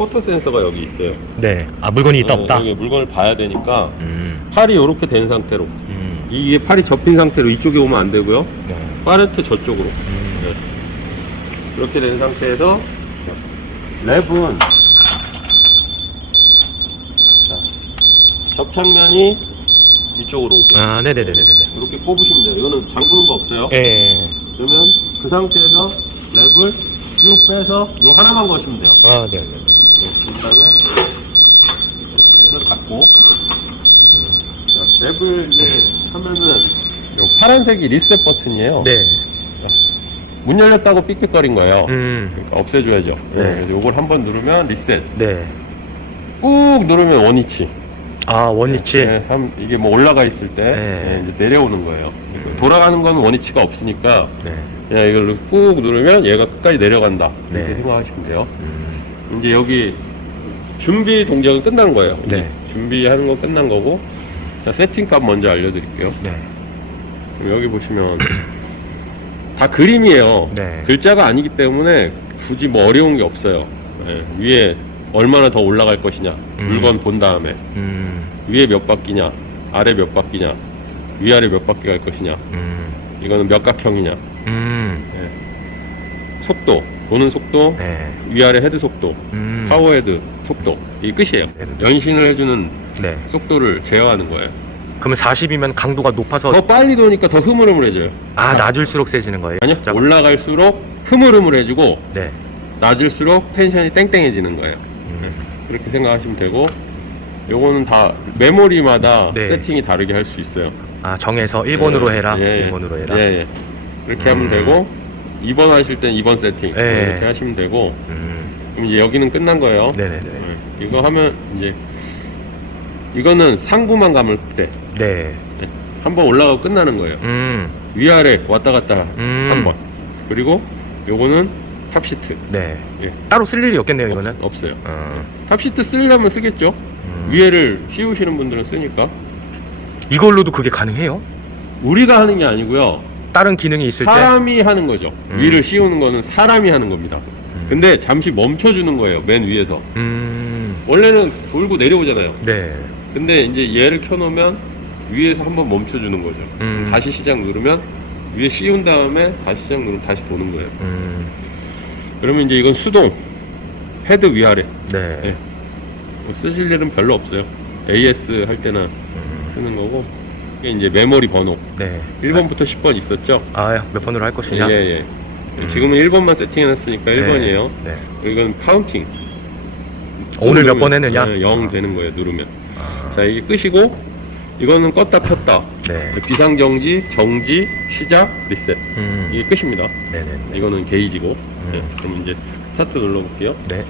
포토 센서가 여기 있어요. 네. 아 물건이 있다 어, 없다. 여기 물건을 봐야 되니까 음. 팔이 이렇게 된 상태로 음. 이게 팔이 접힌 상태로 이쪽에 오면 안 되고요. 네. 파레트 저쪽으로 음. 네. 이렇게 된 상태에서 랩은 자, 접착면이 이쪽으로 오고 아 네네네네네. 이렇게 뽑으시면 돼요. 이거는 잠그는 거 없어요. 예. 그러면 그 상태에서 랩을 쭉 빼서 요 하나만 거시면 돼요. 아 네네네. 그 이렇게 닫고 자, 랩을 이제 하면은 요 파란색이 리셋 버튼이에요. 네. 문 열렸다고 삑삑거린 거예요. 음. 그러니까 없애줘야죠. 네. 네. 그래서 요걸 한번 누르면 리셋. 네. 꾹 누르면 원위치. 아 원위치. 네, 삼- 이게 뭐 올라가 있을 때 네. 네, 이제 내려오는 거예요. 음. 돌아가는 건 원위치가 없으니까 네. 그냥 이걸로 꾹 누르면 얘가 끝까지 내려간다. 이렇게 네. 생각하시면 돼요. 음. 이제 여기 준비 동작은 끝난 거예요. 네. 준비하는 건 끝난 거고. 자, 세팅값 먼저 알려드릴게요. 네. 그럼 여기 보시면 다 그림이에요. 네. 글자가 아니기 때문에 굳이 뭐 어려운 게 없어요. 예, 위에 얼마나 더 올라갈 것이냐. 음. 물건 본 다음에 음. 위에 몇 바퀴냐, 아래 몇 바퀴냐, 위아래 몇 바퀴 갈 것이냐. 음. 이거는 몇 각형이냐. 음. 예. 속도, 도는 속도, 네. 위아래 헤드 속도, 음. 파워 헤드 속도. 이게 끝이에요. 네, 네. 연신을 해주는 네. 속도를 제어하는 거예요. 그러면 40이면 강도가 높아서 더 빨리 도니까 더 흐물흐물해져요. 아 낮을수록 세지는 거예요? 아니요, 숫자가? 올라갈수록 흐물흐물해지고 네. 낮을수록 텐션이 땡땡해지는 거예요. 음. 그렇게 생각하시면 되고, 요거는 다 메모리마다 네. 세팅이 다르게 할 수 있어요. 아 정해서 1번으로 예, 해라. 예, 1번으로 해라. 예, 예. 그렇게 음. 하면 되고, 2번 하실 땐 2번 세팅. 예. 이렇게 하시면 되고, 음. 그럼 이제 여기는 끝난 거예요. 네네네. 네. 이거 하면 이제, 이거는 상부만 감을 때, 네. 한번 올라가고 끝나는 거예요. 음. 위아래 왔다 갔다 음. 한 번. 그리고 요거는 탑 시트. 네. 예. 따로 쓸 일이 없겠네요 이거는. 없, 없어요. 어. 탑 시트 쓰려면 쓰겠죠? 음. 위에를 씌우시는 분들은 쓰니까. 이걸로도 그게 가능해요? 우리가 하는 게 아니고요. 다른 기능이 있을 때. 사람이 하는 거죠. 음. 위를 씌우는 거는 사람이 하는 겁니다. 음. 근데 잠시 멈춰주는 거예요. 맨 위에서. 음. 원래는 돌고 내려오잖아요. 네. 근데 이제 얘를 켜놓으면 위에서 한번 멈춰주는 거죠. 음. 다시 시작 누르면 위에 씌운 다음에 다시 시작 누르면 다시 도는 거예요. 음. 그러면 이제 이건 수동. 헤드 위아래. 네. 예. 뭐 쓰실 일은 별로 없어요. AS 할 때나 음. 쓰는 거고. 이게 이제 메모리 번호. 네. 1번부터 10번 있었죠? 아, 몇 번으로 할 것이냐? 예, 예. 음. 지금은 1번만 세팅해놨으니까 네. 1번이에요. 네. 이건 카운팅. 오늘 몇 번 했느냐? 네, 0 아. 되는 거예요, 누르면. 아. 자, 이게 끄시고, 이거는 껐다 폈다. 네. 비상정지, 정지, 시작, 리셋. 음. 이게 끝입니다. 네네. 이거는 게이지고. 음. 네, 그럼 이제 스타트 눌러볼게요. 네.